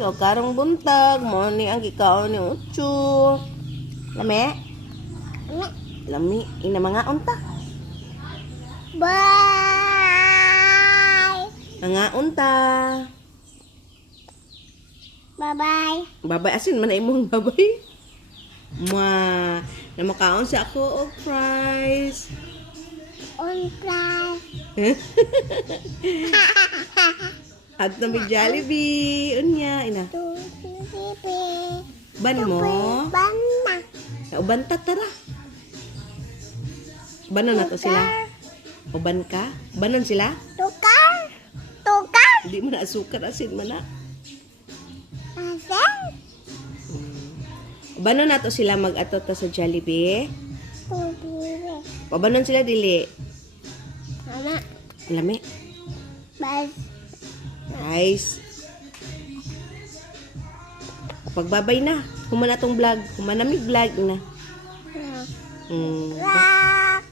O karong buntag. Mo ni ang gikaon ni Ucho. Lami? Lami. Ina mga unta. Bye. Mga unta. Bye-bye. Babay. Asin man na imong babay. Na makaon sa ako og fries. Unplay. At na may Jollibee. Unya. Ina. Tusipi. Ban mo. Bana. Uban ta tara. Banon na to sila. Uban ka? Banon sila? Tukar. Tukar. Hindi mo na asukar. Asin man na. Asen. Banon na to sila mag-ato ta sa Jollibee. Tusipi. Pabanon sila dili. Mama. Lami. Bye. Guys. Pagbabay na. Humana tong vlog. Humana mi vlog na. Rock.